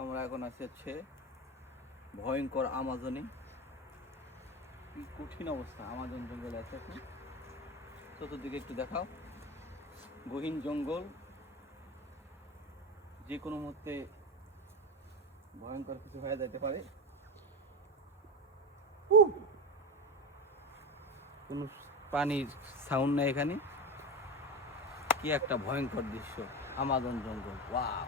আমরা এখন আছি হচ্ছে ভয়ঙ্কর আমাজনে। কি কঠিন অবস্থা, আমাজন জঙ্গলে আছে এখন। চতুর্দিকে একটু দেখাও, গহীন জঙ্গল, যে কোনো মুহূর্তে ভয়ঙ্কর কিছু হয়ে যেতে পারে। কোনো পানির সাউন্ড নেই এখানে। কি একটা ভয়ঙ্কর দৃশ্য, আমাজন জঙ্গল। ওয়াও,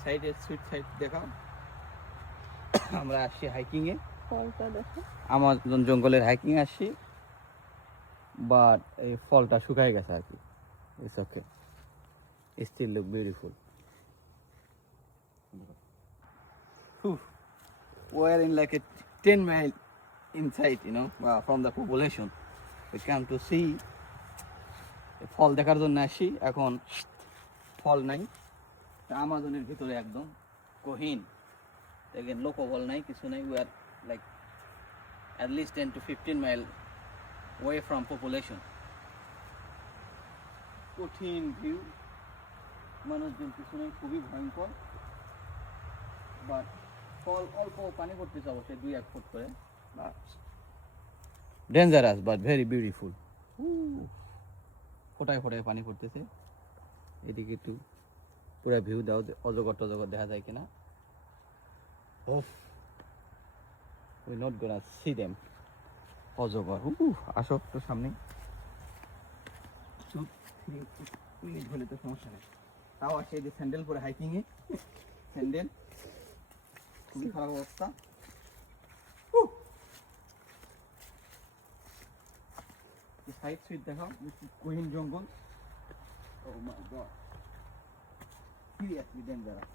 সাইডে সুইট সাইড দেখাও। আমরা আসছি হাইকিং এ, ফলটা দেখো। আমাজন জঙ্গলের হাইকিং আসছি, বাট এই ফলটা শুকায় গেছে আর কি। It's okay, still look beautiful. We are in like a 10-mile inside, from the population. We come to see ফল দেখার জন্য আসি। এখন ফল নাই, আমাজনের ভিতরে একদম গহীন, দেখেন লোকবল নাই, কিছু নাই। We are like at least 10 to 15 mile away from population. কঠিন ভিউ, মানুষজন কিছু নেই, খুবই ভয়ঙ্কর। বাট ফল অল্প পানি পড়তেছে অবশ্যই, 2-1 ফুট করে। Dangerous but very beautiful. ফোটায় ফোটায় পানি পড়তেছে। এদিকে একটু পুরো ভিউ দাও, অজগর টজগর দেখা যায় কিনা। ওফ, we not gonna see them. অজগর, আসো তো সামনে। 2-3 মিনিট হলে তো সমস্যা নেই। তাও আসে এই যে স্যান্ডেল পরে হাইকিং এ, স্যান্ডেল খুবই খারাপ অবস্থা। সাইড সুইট দেখাও, গহীন জঙ্গল। ও মাই গড, সিরিয়াসলি ডেঞ্জারাস।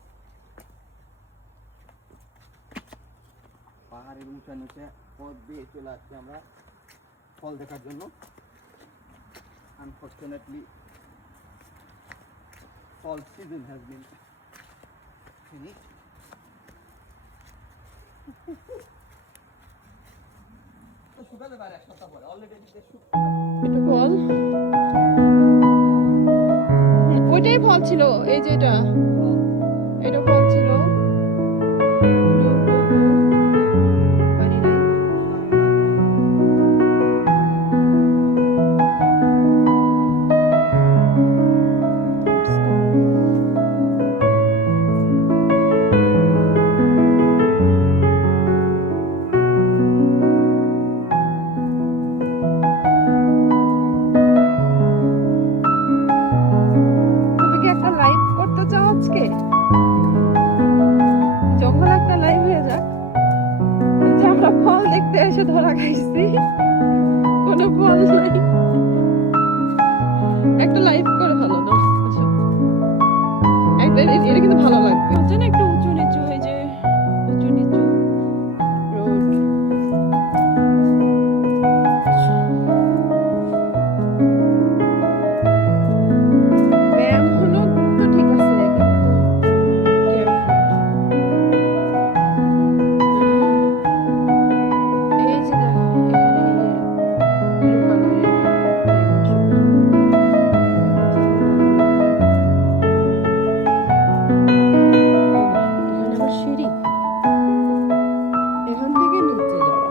পাহাড়ের উঁচা নিচে পথ দিয়ে চলে আসছি আমরা ফল দেখার জন্য। Unfortunately fall season has been finished. তো শুকাতে পারে এক সপ্তাহ পরে, অলরেডি এটা ফল, ওইটাই ফল ছিল। এই যে এটা ফল ছিল। পানি নাই। তুমি কি একটা লাইভ করতে চাও আজকে? জঙ্গলে একটা লাইভ হয়ে যাক, যে আমরা ফল দেখতে এসে ধরা খাইছি, কোনো ফল নাই। একটা লাইভ করে ভালো না? আচ্ছা, এটা কিন্তু ভালো লাগবে। হচ্ছে না একটু উঁচু নিচু, এই যে উঁচু নিচু রোড। ব্যায়াম হলো তো ঠিক আছে, কিন্তু এই যে দেখো এখানে ব্লু কালারের এখানে আবার সিঁড়ি, এখান থেকে নিচে যাওয়া।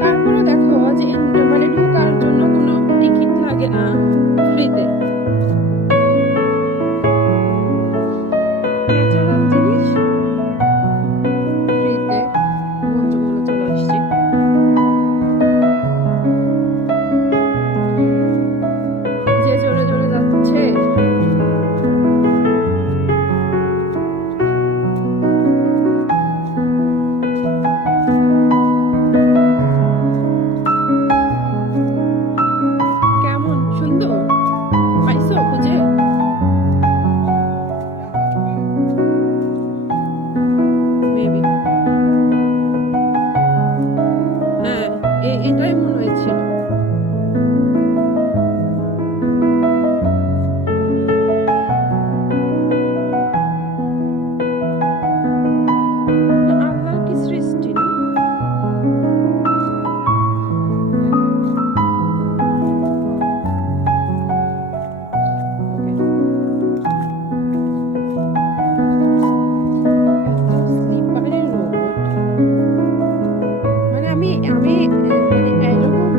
তারপরে দেখো যে মানে ঢোকার জন্য কোনো টিকিট লাগে না, ফ্রিতে। ন্যাচারাল জিনিস ফ্রিতে। বন জঙ্গলে চলে আসছি। যে জোরে জোরে যাচ্ছে, কেমন সুন্দর পাইছো খুঁজে? মেবি হ্যাঁ, এটাই মনে হয়েছিল। আল্লাহর কি সৃষ্টি না? আমি যদি এইরকম